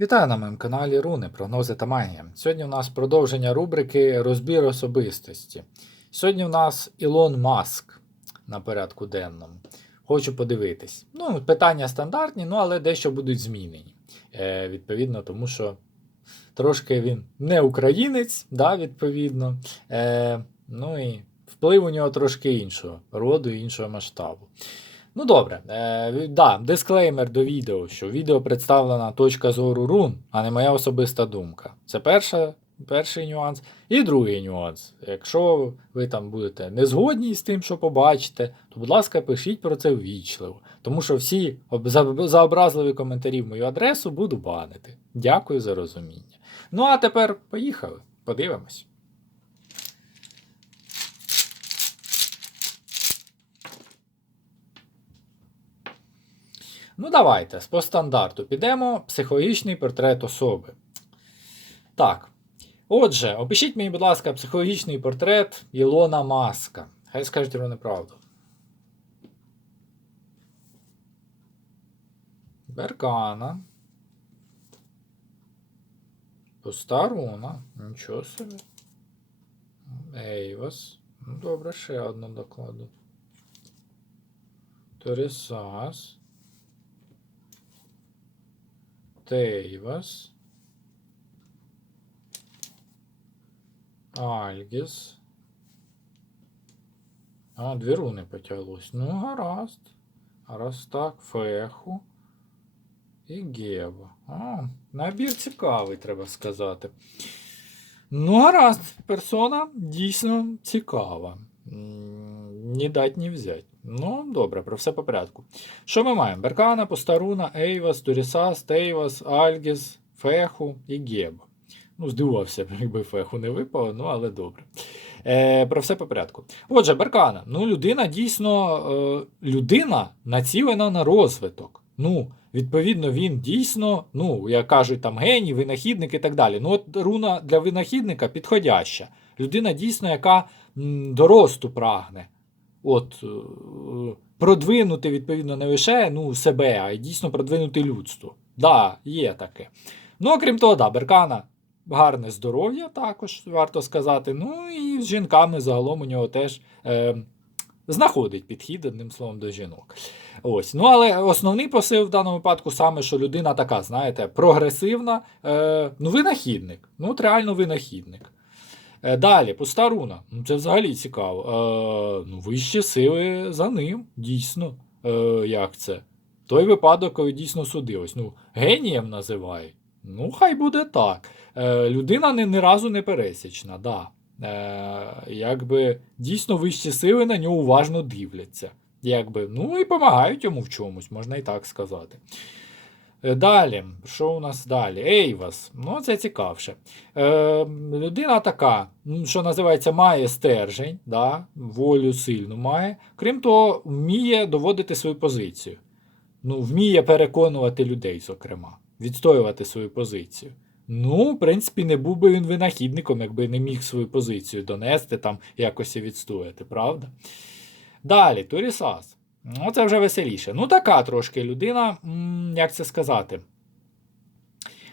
Вітаю на моєму каналі Руни, прогнози та магія. Сьогодні у нас продовження рубрики Розбір особистості. Сьогодні у нас Ілон Маск на порядку денному. Хочу подивитись. Ну, питання стандартні, ну але дещо будуть змінені. Е, відповідно, тому що трошки він не українець, да, відповідно. Е, ну і вплив у нього трошки іншого роду і іншого масштабу. Ну добре, е, да, дисклеймер до відео, що відео представлена точка зору рун, а не моя особиста думка. Це перша, перший нюанс. І другий нюанс. Якщо ви там будете не згодні з тим, що побачите, то, будь ласка, пишіть про це ввічливо. Тому що всі об- за, за образливі коментарі в мою адресу буду банити. Дякую за розуміння. Ну а тепер поїхали, подивимось. Ну, давайте, по стандарту підемо. Психологічний портрет особи. Так. Отже, опишіть мені, будь ласка, психологічний портрет Ілона Маска. Хай скажуть йому неправду. Беркана. Пуста руна. Нічого собі. Ейвас. Ну, добре, ще одну докладу. Торісас. Тейвас. Альгіс. А, дві руни потяглось. Ну, гаразд. Раз так, феху. І Геба. А, набір цікавий, треба сказати. Ну, гаразд, персона дійсно цікава. Ні дать, ні взять. Ну, добре, про все по порядку. Що ми маємо? Беркана, Постаруна, Ейвас, Турісас, Тейвас, Альгіс, Феху і Геб. Ну, здивувався, якби Феху не випало, ну але добре. Е, про все по порядку. Отже, Беркана. Ну, людина дійсно е, людина націлена на розвиток. Ну, відповідно, він дійсно, ну, як кажуть, там геній, винахідник і так далі. Ну, от руна для винахідника підходяща. Людина дійсно, яка м, до росту прагне. От, е, продвинути, відповідно, не лише ну, себе, а й дійсно продвинути людство. Да, є таке. Ну, окрім того, да, Беркана гарне здоров'я також, варто сказати. Ну і з жінками загалом у нього теж е, знаходить підхід, одним словом, до жінок. Ось. Ну, але основний посил в даному випадку саме, що людина така, знаєте, прогресивна, е, ну, винахідник. Ну, от реально винахідник. Е, Далі, пуста руна. Ну, Це взагалі цікаво. Е, ну, вищі сили за ним, дійсно. Е, як це? Той випадок, коли дійсно судилось. Ну, генієм називають. Ну, хай буде так. Людина не, ні разу не пересічна, да. Е, якби дійсно вищі сили на нього уважно дивляться. Якби, ну і допомагають йому в чомусь, можна і так сказати. Е, Далі, що у нас далі? Ейвас. Ну, це цікавше. Е, людина така, що називається, має стержень, да, волю сильну має. Крім того, вміє доводити свою позицію. Ну, вміє переконувати людей, зокрема, відстоювати свою позицію. Ну, в принципі, не був би він винахідником, якби не міг свою позицію донести, там якось і відстояти, правда? Далі, Турісас. Ну, це вже веселіше. Ну, така трошки людина, як це сказати.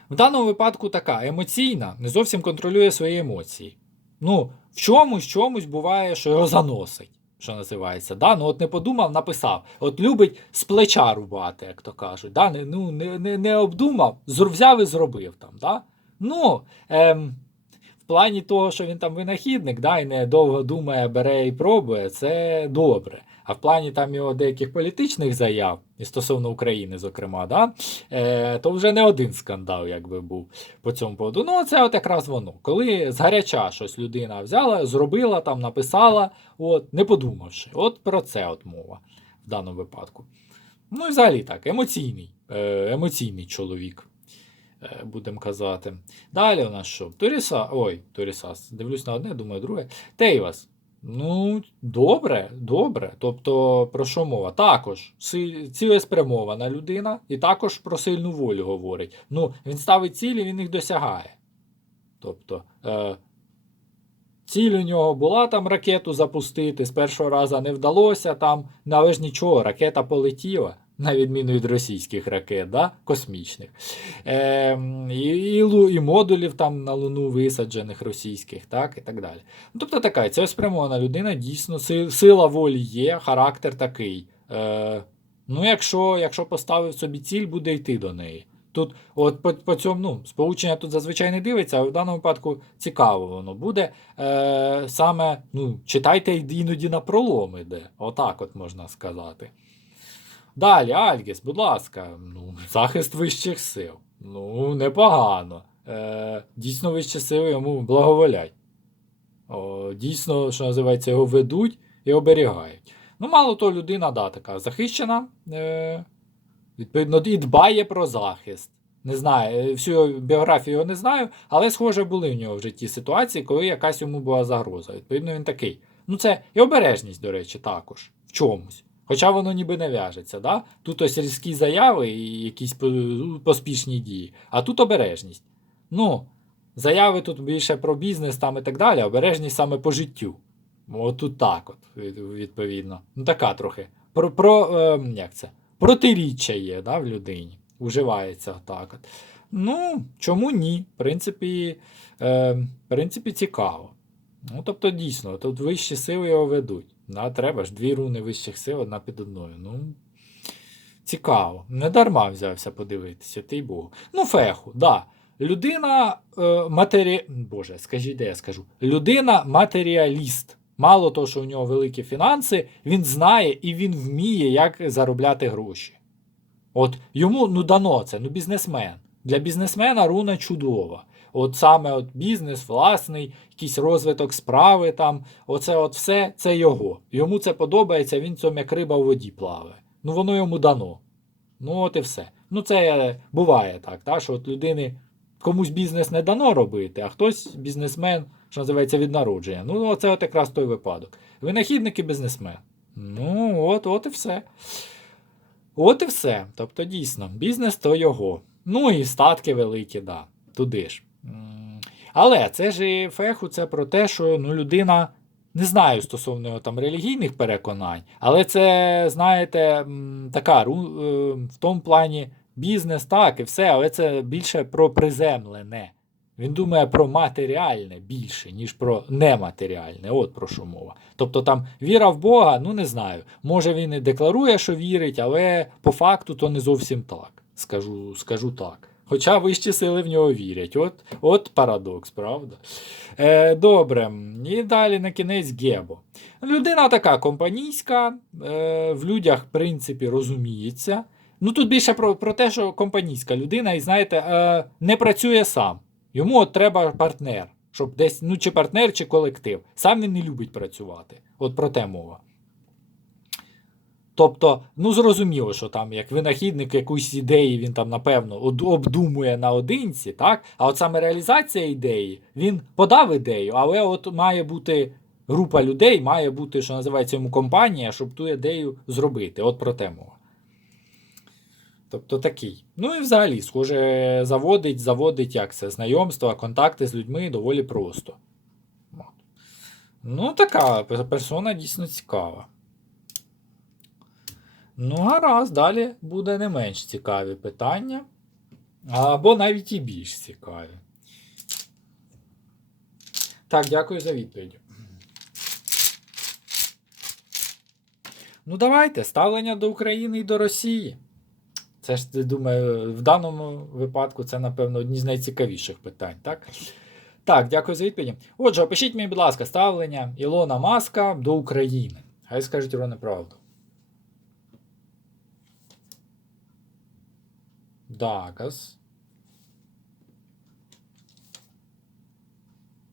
В даному випадку така емоційна, не зовсім контролює свої емоції. Ну, в чомусь, чомусь буває, що його заносить, що називається. Да? Ну, от не подумав, написав. От любить з плеча рубати, як то кажуть. Да? Не, ну, не, не, не обдумав, взяв і зробив там. Да? Ну, ем, в плані того, що він там винахідник, да, і не довго думає, бере і пробує, це добре. А в плані там його деяких політичних заяв, і стосовно України, зокрема, да, е, то вже не один скандал, якби був по цьому поводу. Ну, це от якраз воно. Коли згаряча щось людина взяла, зробила, там, написала, от, не подумавши. От про це от мова в даному випадку. Ну і взагалі так, емоційний, е, емоційний чоловік, е, будемо казати. Далі у нас що? Туріса. Ой, Турісас. Дивлюсь на одне, думаю, друге. Тейвас. Ну, добре, добре. Тобто, про що мова? Також цілеспрямована людина, і також про сильну волю говорить. Ну, він ставить цілі, він їх досягає. Тобто, е, ціль у нього була там ракету запустити, з першого разу не вдалося, там, але ж нічого, ракета полетіла. На відміну від російських ракет, да? космічних. Е, і, і, модулів там на Луну висаджених російських, так, і так далі. Ну, тобто така цілеспрямована людина, дійсно, сила волі є, характер такий. Е, ну, якщо, якщо поставив собі ціль, буде йти до неї. Тут, от по, по цьому, ну, сполучення тут зазвичай не дивиться, а в даному випадку цікаво воно буде. Е, саме, ну, читайте іноді на пролом іде. Отак от можна сказати. Далі, Альгіс, будь ласка, ну, захист вищих сил. Ну, непогано. Е, дійсно, вищі сили йому благоволять. Дійсно, що називається, його ведуть і оберігають. Ну, мало того, людина, да, така захищена, е, відповідно, і дбає про захист. Не знаю, е, всю біографію його не знаю, але, схоже, були в нього в житті ситуації, коли якась йому була загроза. Відповідно, він такий. Ну, це і обережність, до речі, також в чомусь. Хоча воно ніби не в'яжеться. Да? Тут ось різкі заяви і якісь поспішні дії, а тут обережність. Ну, заяви тут більше про бізнес там і так далі, обережність саме по життю. От тут так, от, відповідно. Ну, така трохи. Про, про е, як це? Протиріччя є да, в людині. Уживається так. От. Ну, чому ні? В принципі, е, в принципі, цікаво. Ну, тобто, дійсно, тут вищі сили його ведуть. Да, треба ж дві руни вищих сил одна під одною. Ну, цікаво. Не дарма взявся подивитися, ти Богу. Ну, феху, да. Людина е, матері... Боже, скажіть, де я скажу. Людина матеріаліст. Мало того, що у нього великі фінанси, він знає і він вміє, як заробляти гроші. От йому ну дано це, ну бізнесмен. Для бізнесмена руна чудова. От саме от бізнес, власний, якийсь розвиток справи там, оце от все це його. Йому це подобається, він цьому як риба в воді плаває. Ну воно йому дано. Ну от і все. Ну це буває так, та, що от людини комусь бізнес не дано робити, а хтось бізнесмен, що називається від народження. Ну, оце от якраз той випадок. Винахідник і бізнесмен. Ну, от, от і все. От і все. Тобто, дійсно, бізнес то його. Ну і статки великі, да. Туди ж. Але це ж і феху, це про те, що ну, людина. Не знаю стосовно там релігійних переконань, але це, знаєте, така е, в тому плані бізнес, так і все, але це більше про приземлене. Він думає про матеріальне більше, ніж про нематеріальне. От про що мова. Тобто там віра в Бога, ну не знаю. Може він і декларує, що вірить, але по факту то не зовсім так. Скажу, скажу так. Хоча вищі сили в нього вірять. От, от парадокс, правда? Е, добре. І далі на кінець Гебо. Людина така компанійська, е, в людях, в принципі, розуміється. Ну тут більше про, про те, що компанійська людина, і знаєте, е, не працює сам. Йому от треба партнер, щоб десь, ну чи партнер, чи колектив. Сам він не любить працювати. От про те мова. Тобто, ну зрозуміло, що там як винахідник якусь ідеї він там, напевно, обдумує наодинці, так? А от саме реалізація ідеї, він подав ідею, але от має бути група людей, має бути, що називається йому компанія, щоб ту ідею зробити. От про те мова. Тобто такий. Ну і взагалі, схоже, заводить, заводить як це, знайомства, контакти з людьми доволі просто. Ну, така персона дійсно цікава. Ну, гаразд, далі буде не менш цікаві питання. Або навіть і більш цікаві. Так, дякую за відповідь. Ну, давайте, ставлення до України і до Росії. Це ж, думаю, в даному випадку це, напевно, одні з найцікавіших питань, так? Так, дякую за відповіді. Отже, опишіть мені, будь ласка, ставлення Ілона Маска до України. Хай скажуть Ілона правду. Дагас.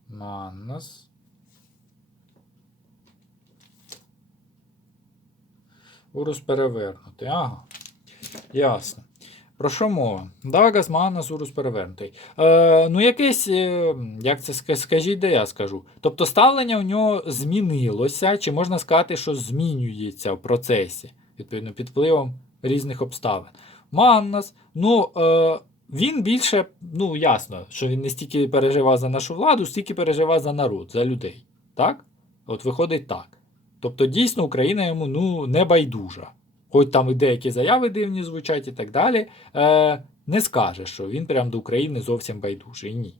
Маннас. Урус перевернутий. Ага. Ясно. Про що мова? Дагас, Маннас, Урус перевернутий. Е, ну, якесь, е, як це скажіть, де я скажу. Тобто ставлення у нього змінилося, чи можна сказати, що змінюється в процесі, відповідно, під впливом різних обставин. Маннас, ну, е, він більше, ну, ясно, що він не стільки переживав за нашу владу, стільки переживав за народ, за людей. Так? От виходить так. Тобто, дійсно, Україна йому ну, не байдужа. хоч там і деякі заяви дивні звучать і так далі, е, не скаже, що він прям до України зовсім байдужий. Ні.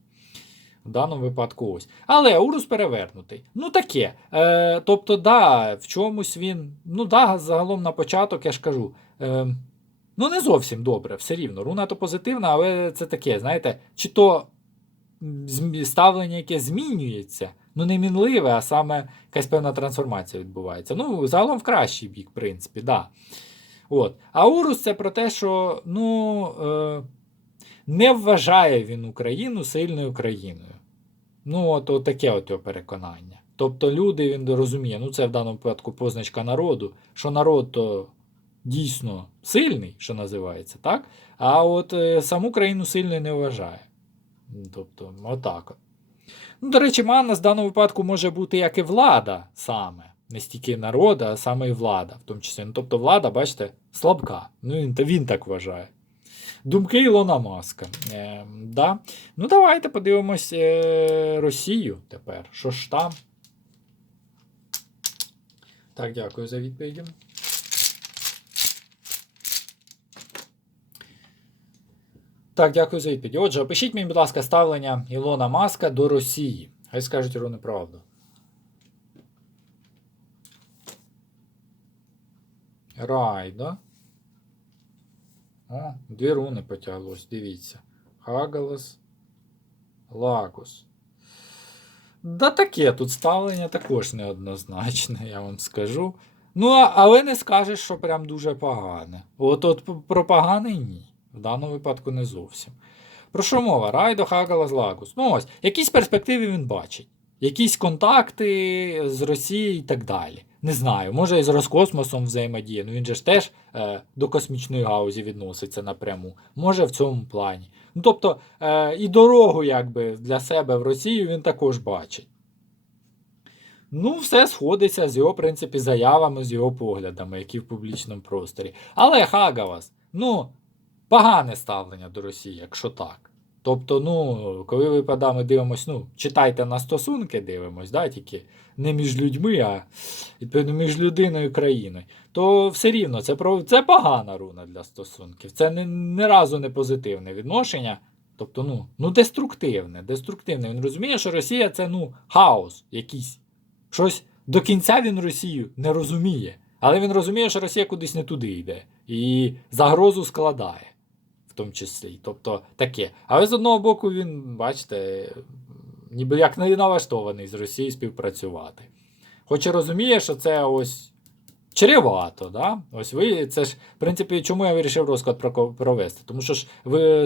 В даному випадку ось. Але урус перевернутий. Ну таке. Е, тобто, да, в чомусь він. Ну да, загалом на початок я ж кажу. Е, ну, не зовсім добре, все рівно. Руна то позитивна, але це таке, знаєте, чи то ставлення, яке змінюється, ну не мінливе, а саме якась певна трансформація відбувається. Ну, загалом в кращий бік, в принципі, да. От. А урус це про те, що ну, е, не вважає він Україну сильною країною. Ну, от, от таке от його переконання. Тобто люди він розуміє, ну це в даному випадку позначка народу, що народ то дійсно сильний, що називається, так? А от е, саму країну сильною не вважає. Тобто, отак. Ну, до речі, манна з даному випадку може бути як і влада саме. Не стільки народа, а саме і влада, в тому числі. Ну, тобто влада, бачите, слабка. Ну, він, він так вважає. Думки Ілона Маска. Е, да. Ну, давайте подивимось е, Росію тепер. Що ж там? Так, дякую за відповіді. Так, дякую за відповідь. Отже, опишіть мені, будь ласка, ставлення Ілона Маска до Росії. Хай скажуть Ілони правду. Райда. О, дві руни потяглось, дивіться. Хагалас, Лагус. Да таке тут ставлення також неоднозначне, я вам скажу. Ну, але не скажеш, що прям дуже погане. От от про ні. В даному випадку не зовсім. Про що мова? Райдо, Хагалас, Лагус. Ну ось, якісь перспективи він бачить. Якісь контакти з Росією і так далі. Не знаю, може і з Роскосмосом взаємодіє. Ну він же ж теж е, до космічної гаузі відноситься напряму. Може в цьому плані. Ну тобто е, і дорогу якби для себе в Росію він також бачить. Ну, все сходиться з його, в принципі, заявами, з його поглядами, які в публічному просторі. Але Хагавас, ну, погане ставлення до Росії, якщо так. Тобто, ну, коли випадає, ми дивимося, ну, читайте на стосунки, дивимось, да, тільки не між людьми, а відповідно між людиною і країною, то все рівно це, про, це погана руна для стосунків. Це не, не разу не позитивне відношення. Тобто, ну, ну деструктивне, деструктивне. Він розуміє, що Росія це ну, хаос якийсь. Щось до кінця він Росію не розуміє. Але він розуміє, що Росія кудись не туди йде. І загрозу складає, тому числі. Тобто таке. Але з одного боку, він, бачите, ніби як не налаштований з Росією співпрацювати. Хоч і розуміє, що це ось чревато, да? Ось ви, це ж, в принципі, чому я вирішив розклад провести? Тому що ж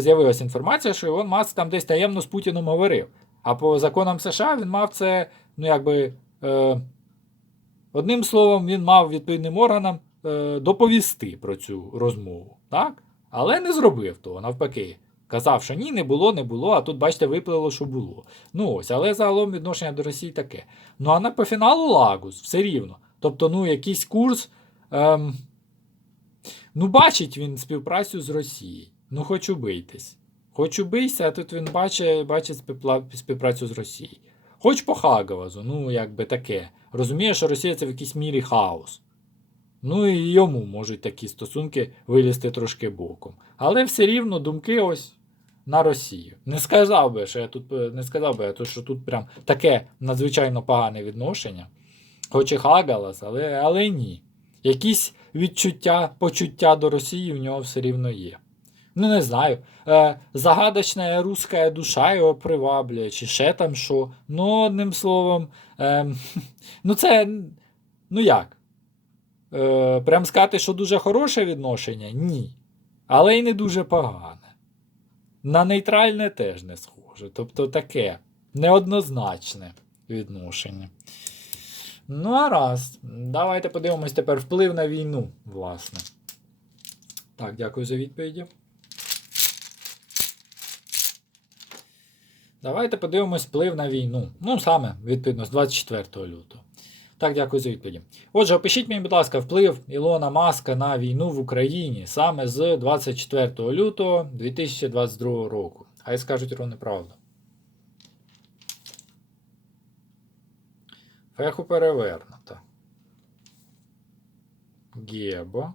з'явилася інформація, що Ілон Маск там десь таємно з Путіном говорив. А по законам США він мав це, ну якби. Е, одним словом, він мав відповідним органам е, доповісти про цю розмову. Так? Але не зробив того, навпаки. Казав, що ні, не було, не було, а тут, бачите, виплило, що було. Ну ось, але загалом відношення до Росії таке. Ну а на по фіналу Лагус все рівно. Тобто, ну, якийсь курс. Ем, ну, бачить він співпрацю з Росією. Ну, хочу бийтесь. Хочу бийся, а тут він бачить, бачить співпрацю з Росією. Хоч по Хагавазу, ну, якби таке. Розуміє, що Росія це в якійсь мірі хаос. Ну і йому можуть такі стосунки вилізти трошки боком. Але все рівно думки ось на Росію. Не сказав би, що я тут е, не сказав би, що тут прям таке надзвичайно погане відношення. Хоч і Хагалас, але, але ні. Якісь відчуття, почуття до Росії в нього все рівно є. Ну, не знаю. Е, загадочна руська душа його приваблює, чи ще там що. Ну, одним словом, е, ну це. Ну як? Е, прям сказати, що дуже хороше відношення? Ні. Але й не дуже погане. На нейтральне теж не схоже. Тобто таке неоднозначне відношення. Ну, а раз. Давайте подивимось тепер вплив на війну, власне. Так, дякую за відповіді. Давайте подивимось вплив на війну. Ну, саме, відповідно, з 24 лютого. Так, дякую за відповіді. Отже, опишіть мені, будь ласка, вплив Ілона Маска на війну в Україні саме з 24 лютого 2022 року. Хай скажуть Ро неправду. Феху перевернуто. Гебо.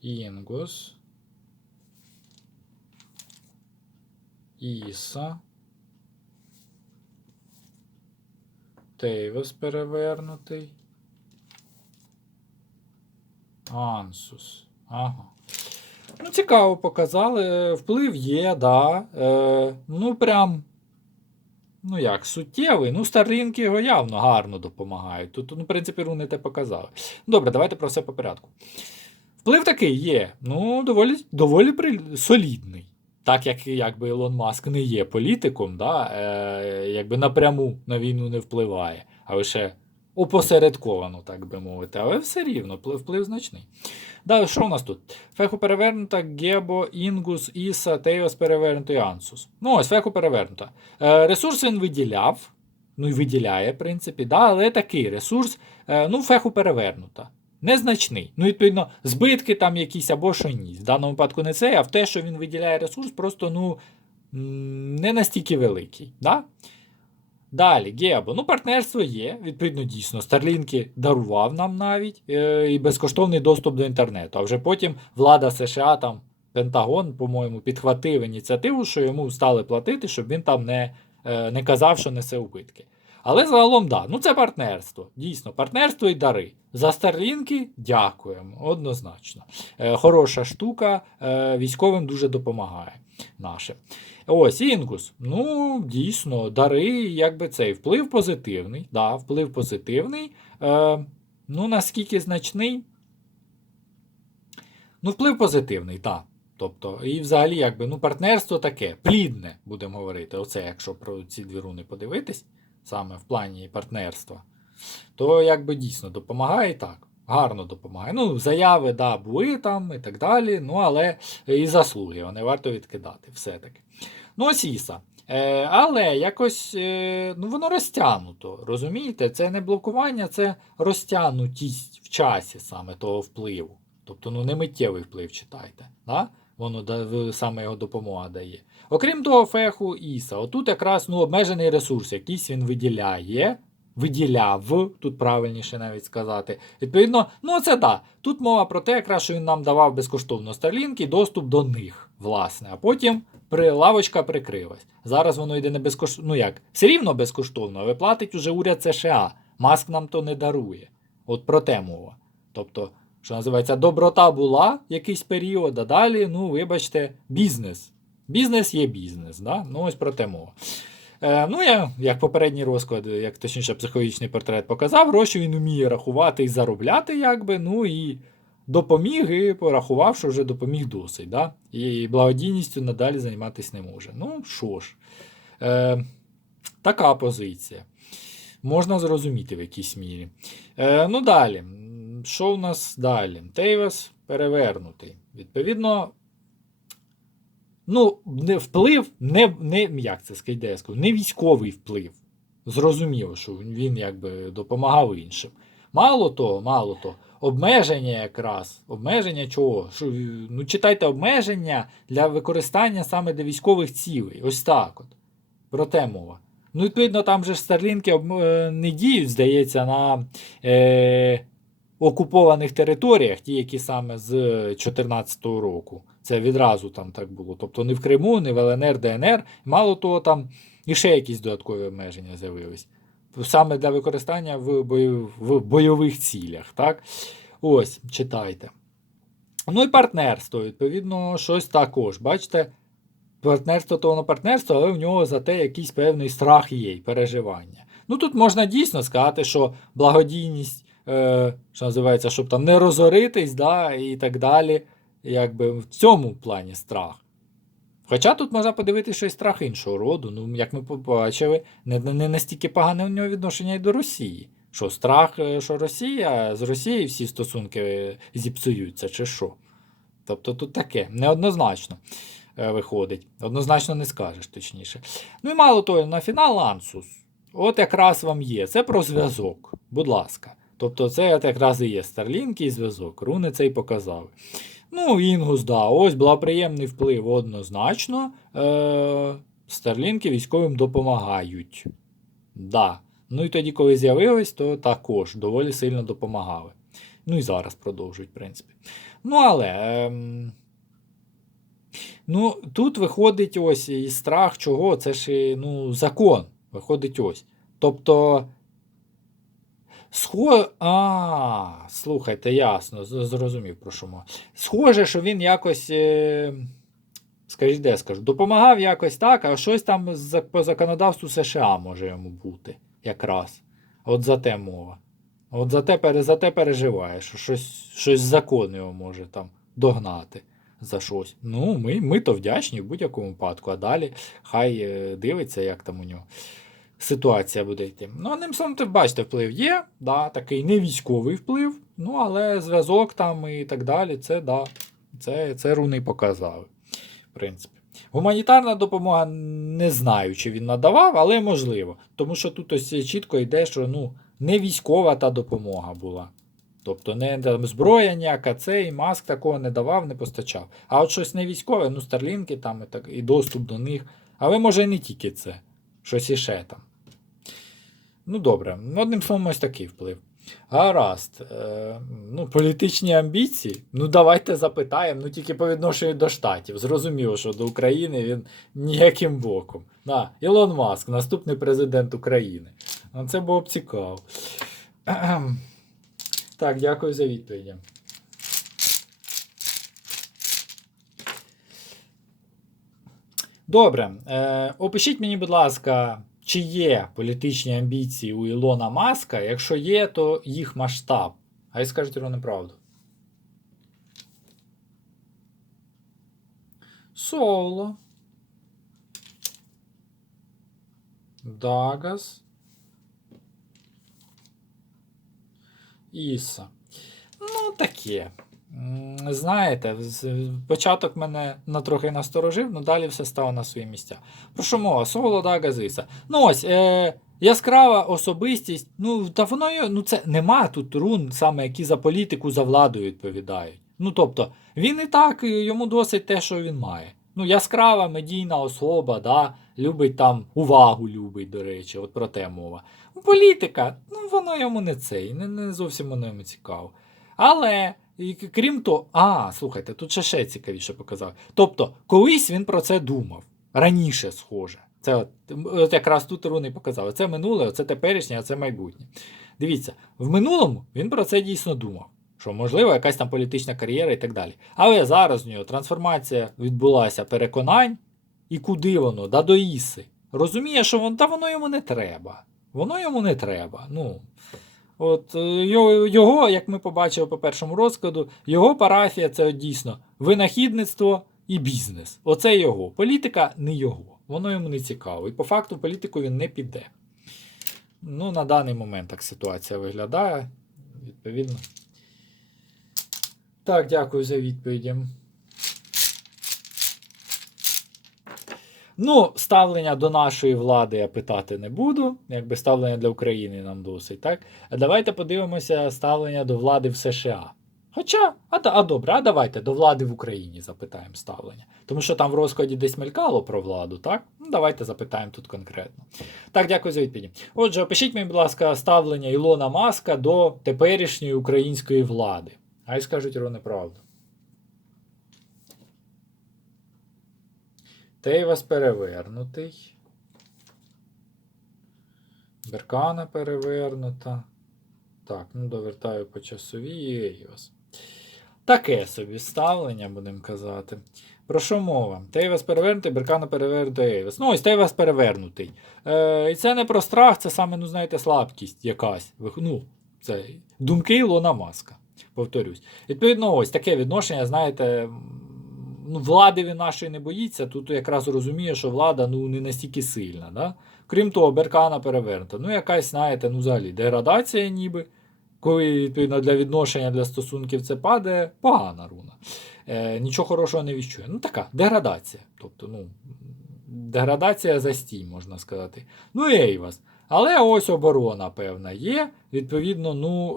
Інгус. Іса. Тейвес перевернутий. Ансус. Ага. Ну, цікаво показали. Вплив є, да. Е, ну, прям. Ну як, суттєвий. Ну, старлінки його явно гарно допомагають. Тут, ну, в принципі, руни те показали. Добре, давайте про все по порядку. Вплив такий є. Ну, доволі, доволі при... солідний. Так як якби Ілон Маск не є політиком, да, е, якби напряму на війну не впливає, а лише опосередковано, так би мовити. Але все рівно, вплив, значний. Далі, що у нас тут? Феху перевернута, Гебо, Інгус, Іса, Теос перевернутий Ансус. Ну, ось феху перевернута. Е, ресурс він виділяв, ну і виділяє, в принципі, да, але такий ресурс, е, ну, феху перевернута. Незначний. Ну, відповідно, збитки там якісь або що ні. В даному випадку не це, а в те, що він виділяє ресурс, просто ну, не настільки великий. Да? Далі, Гебо. Ну, партнерство є, відповідно, дійсно. Старлінки дарував нам навіть е, і безкоштовний доступ до інтернету. А вже потім влада США, там, Пентагон, по-моєму, підхватив ініціативу, що йому стали платити, щоб він там не, е, не казав, що несе убитки. Але загалом, да, ну це партнерство. Дійсно, партнерство і дари. За старлінки дякуємо, однозначно. Е, хороша штука, е, військовим дуже допомагає наше. Ось, Інгус. Ну, дійсно, дари, якби цей вплив позитивний. Да, вплив позитивний. Е, ну, наскільки значний? Ну, вплив позитивний, так. Тобто, і взагалі, якби, ну, партнерство таке, плідне, будемо говорити. Оце, якщо про ці дві руни подивитись, саме в плані партнерства, то якби дійсно допомагає так. Гарно допомагає. Ну, заяви, да, були там і так далі. Ну, але і заслуги, вони варто відкидати, все-таки. Ну, ось. Е, але якось е, ну, воно розтягнуто. Розумієте? Це не блокування, це розтягнутість в часі саме того впливу. Тобто, ну, не миттєвий вплив читайте. Да? Воно саме його допомога дає. Окрім того, феху Іса. Отут якраз ну, обмежений ресурс, якийсь він виділяє. Виділяв, тут правильніше навіть сказати. Відповідно, ну це так. Тут мова про те, якраз що він нам давав безкоштовно Starlink і доступ до них, власне. А потім при, лавочка прикрилась. Зараз воно йде не безкоштовно. Ну як, все рівно безкоштовно, але платить уже уряд США. Маск нам то не дарує. От про те мова. Тобто, що називається, доброта була якийсь період, а далі, ну, вибачте, бізнес. Бізнес є бізнес. Да? Ну, ось про те мова. Е, ну, я, як попередній розклад, як точніше психологічний портрет показав, гроші він вміє рахувати і заробляти, якби, ну і допоміг, і порахував, що вже допоміг досить. Да? І благодійністю надалі займатися не може. Ну, що ж, е, така позиція. Можна зрозуміти в якійсь мірі. Е, ну, далі. Що у нас далі? Тейвес перевернутий. Відповідно, ну, не вплив, не, не як це сказати, де я скажу, не військовий вплив. Зрозуміло, що він якби допомагав іншим. Мало того, мало того, обмеження якраз. Обмеження чого? Що, ну, читайте обмеження для використання саме для військових цілей. Ось так от. Про те мова. Ну, відповідно, там же ж старлінки е, не діють, здається, на е, окупованих територіях, ті, які саме з 2014 року. Це відразу там так було. Тобто не в Криму, не в ЛНР, ДНР. Мало того, там і ще якісь додаткові обмеження з'явились. Саме для використання в, бойов, в бойових цілях. Так? Ось, читайте. Ну і партнерство, відповідно, щось також. Бачите, партнерство то воно партнерство, але в нього зате якийсь певний страх є і переживання. Ну тут можна дійсно сказати, що благодійність, е, що називається, щоб там не розоритись, да, і так далі, якби в цьому плані страх. Хоча тут можна подивитися, що і страх іншого роду. Ну, як ми побачили, не, не настільки погане у нього відношення і до Росії. Що страх, е, що Росія, з Росією всі стосунки е, зіпсуються, чи що. Тобто тут таке, неоднозначно е, виходить. Однозначно не скажеш, точніше. Ну і мало того, на фінал Ансус. От якраз вам є. Це про зв'язок. Будь ласка. Тобто, це якраз і є Starlink і зв'язок. Руни це й показали. Ну, Інгус, да, ось благоприємний вплив однозначно. Е, Старлінки військовим допомагають. Да. Ну і тоді, коли з'явились, то також доволі сильно допомагали. Ну і зараз продовжують, в принципі. Ну, але. Ем... Ну, тут виходить ось і страх чого, це ж ну, закон. Виходить ось. Тобто. Схо... А, слухайте, ясно, зрозумів про що мова. Схоже, що він якось. Е... Скажіть, де скажу, допомагав якось так, а щось там по законодавству США може йому бути. Якраз. От за те мова. От за те, за те переживає, що щось, щось закон його може там догнати за щось. Ну, ми, ми то вдячні в будь-якому випадку, а далі хай е, дивиться, як там у нього ситуація буде йти. Ну, одним словом, ти бачите, вплив є, да, такий не військовий вплив, ну, але зв'язок там і так далі, це да, це, це руни показали. В принципі. Гуманітарна допомога не знаю, чи він надавав, але можливо. Тому що тут ось чітко йде, що ну, не військова та допомога була. Тобто не там, зброя ніяка, цей маск такого не давав, не постачав. А от щось не військове, ну, старлінки там і, так, і доступ до них. Але може не тільки це. Щось іще там. Ну, добре, ну, одним словом, ось такий вплив. Гаразд. Е, ну, політичні амбіції. Ну, давайте запитаємо, ну тільки по відношенню до штатів. Зрозуміло, що до України він ніяким боком. На, Ілон Маск, наступний президент України. Ну, це було б цікаво. Так, дякую за відповіді. Добре. Е, опишіть мені, будь ласка, чи є політичні амбіції у Ілона Маска? Якщо є, то їх масштаб. А й скажіть Ілоне правду. Соло. Дагас. Іса. Ну, таке. Знаєте, початок мене на трохи насторожив, але далі все стало на свої місця. Про що мова? Соло Дагас Іса. Ну ось, е, яскрава особистість. Ну, та воно ну це нема тут рун, саме які за політику, за владу відповідають. Ну тобто, він і так, йому досить те, що він має. Ну, яскрава медійна особа, да, любить там увагу любить, до речі, от про те мова. Ну, Політика, ну воно йому не цей, не, не зовсім воно йому цікаво. Але, і крім того, а, слухайте, тут ще ще цікавіше показав. Тобто, колись він про це думав. Раніше схоже. Це от, от якраз тут руни показали. Це минуле, це теперішнє, а це майбутнє. Дивіться, в минулому він про це дійсно думав. Що можливо якась там політична кар'єра і так далі. Але зараз у нього трансформація відбулася переконань, і куди воно? Да до Іси. Розуміє, що вон, та воно йому не треба. Воно йому не треба. Ну, от е, його, як ми побачили по першому розкладу, його парафія це дійсно винахідництво і бізнес. Оце його. Політика не його. Воно йому не цікаво. І по факту політику він не піде. Ну, на даний момент так ситуація виглядає. Відповідно. Так, дякую за відповіді. Ну, ставлення до нашої влади я питати не буду. Якби ставлення для України нам досить, так? А давайте подивимося ставлення до влади в США. Хоча, а, а добре, а давайте до влади в Україні запитаємо ставлення. Тому що там в розкладі десь мелькало про владу, так? Ну, давайте запитаємо тут конкретно. Так, дякую за відповіді. Отже, опишіть мені, будь ласка, ставлення Ілона Маска до теперішньої української влади. Хай скажуть Рони правду. Тейвас перевернутий. Беркана перевернута. Так, ну довертаю по часовій і Ейвас. Таке собі ставлення, будемо казати. Про що мова? Тейвас перевернутий, Беркана перевернутий Ейвас. Ну, ось Тейвас перевернутий. Е, і це не про страх, це саме, ну, знаєте, слабкість якась. Ну, це думки Ілона Маска. Повторюсь. Відповідно, ось таке відношення, знаєте, ну, влади він нашої не боїться. Тут якраз розуміє, що влада ну, не настільки сильна. Да? Крім того, Беркана перевернута. Ну, якась, знаєте, ну, взагалі, деградація ніби. Коли, відповідно, для відношення для стосунків це падає, погана руна. Е, нічого хорошого не віщує. Ну, така деградація. Тобто, ну, деградація застій, можна сказати. Ну, Ейвас. Але ось оборона певна є. Відповідно, ну,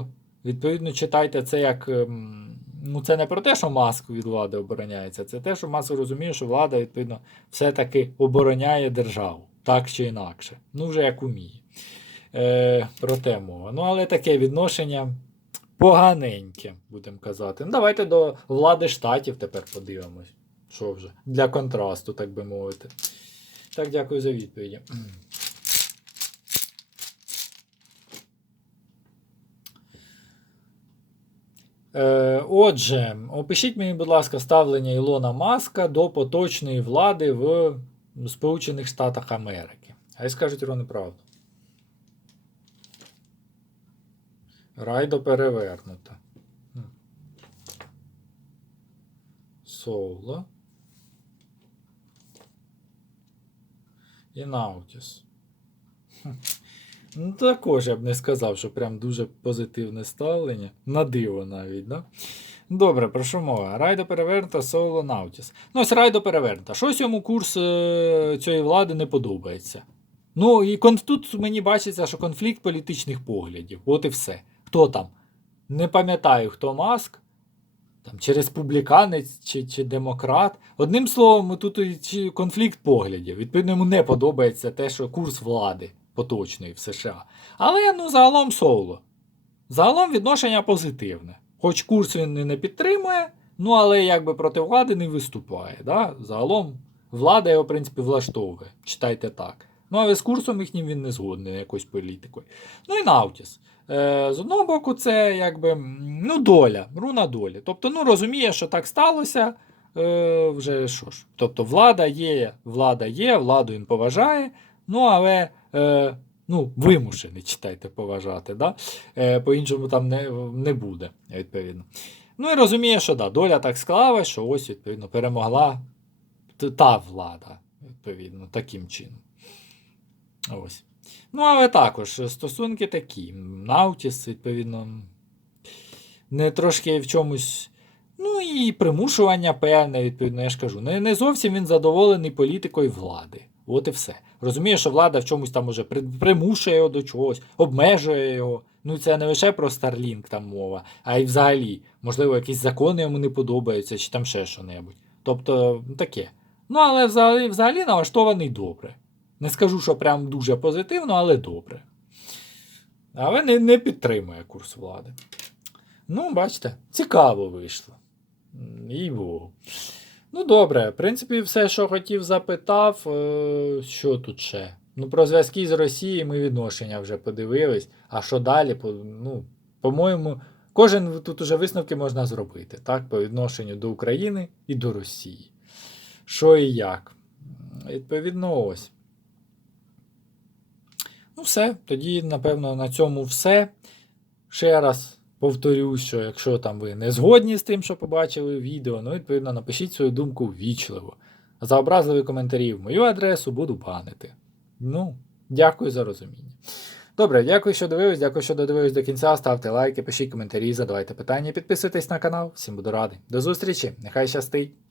е, відповідно, читайте це як. ем, Ну, це не про те, що Маск від влади обороняється, це те, що Маск розуміє, що влада, відповідно, все-таки обороняє державу, так чи інакше. Ну, вже як уміє. Е, про те мова. Ну, але таке відношення поганеньке, будемо казати. Ну, давайте до влади штатів тепер подивимось. Що вже? Для контрасту, так би мовити. Так, дякую за відповіді. Отже, опишіть мені, будь ласка, ставлення Ілона Маска до поточної влади в Сполучених Штатах Америки. А й скажуть вони правду. Райдо перевернута. Хм. Соло. І Наутіс. Ну, також я б не сказав, що прям дуже позитивне ставлення. На диво навіть, да? Добре, про що мова? Райдо перевернута, соло Наутіс. Ну, ось Райдо перевернута. Щось йому курс е, цієї влади не подобається. Ну, і тут мені бачиться, що конфлікт політичних поглядів. От і все. Хто там? Не пам'ятаю, хто Маск. Там, чи республіканець, чи, чи демократ. Одним словом, тут конфлікт поглядів. Відповідно, йому не подобається те, що курс влади поточний в США. Але ну, загалом соло. Загалом відношення позитивне. Хоч курс він не підтримує, ну але якби проти влади не виступає. Да? Загалом влада його, в принципі, влаштовує. Читайте так. Ну, але з курсом їхнім він не згодний якоюсь політикою. Ну і Наутіс. Е, з одного боку, це якби ну, доля, руна долі. Тобто, ну розуміє, що так сталося. Е, вже що ж. Тобто, влада є, влада є, владу він поважає, ну але е, ну, вимушений, читайте, поважати. Да? Е, по-іншому там не, не буде, відповідно. Ну і розуміє, що да, доля так склалась, що ось, відповідно, перемогла та влада, відповідно, таким чином. Ось. Ну, але також стосунки такі. Наутіс, відповідно, не трошки в чомусь. Ну і примушування певне, відповідно, я ж кажу. Не, не зовсім він задоволений політикою влади. От і все. Розуміє, що влада в чомусь там уже примушує його до чогось, обмежує його. Ну, це не лише про Starlink там мова, а й взагалі, можливо, якісь закони йому не подобаються, чи там ще що-небудь. Тобто, ну, таке. Ну, але взагалі, взагалі налаштований добре. Не скажу, що прям дуже позитивно, але добре. Але не, не підтримує курс влади. Ну, бачите, цікаво вийшло. І Богу. Ну, добре, в принципі, все, що хотів, запитав. Е, Що тут ще? Ну, про зв'язки з Росією ми відношення вже подивились. А що далі? Ну, по-моєму, кожен тут уже висновки можна зробити, так? По відношенню до України і до Росії. Що і як. Відповідно, ось. Ну, все. Тоді, напевно, на цьому все. Ще раз повторюю, що якщо там ви не згодні з тим, що побачили в відео, ну, відповідно, напишіть свою думку ввічливо. За образливі коментарі в мою адресу буду банити. Ну, дякую за розуміння. Добре, дякую, що дивились, дякую, що додивились до кінця. Ставте лайки, пишіть коментарі, задавайте питання, підписуйтесь на канал. Всім буду радий. До зустрічі, нехай щастить!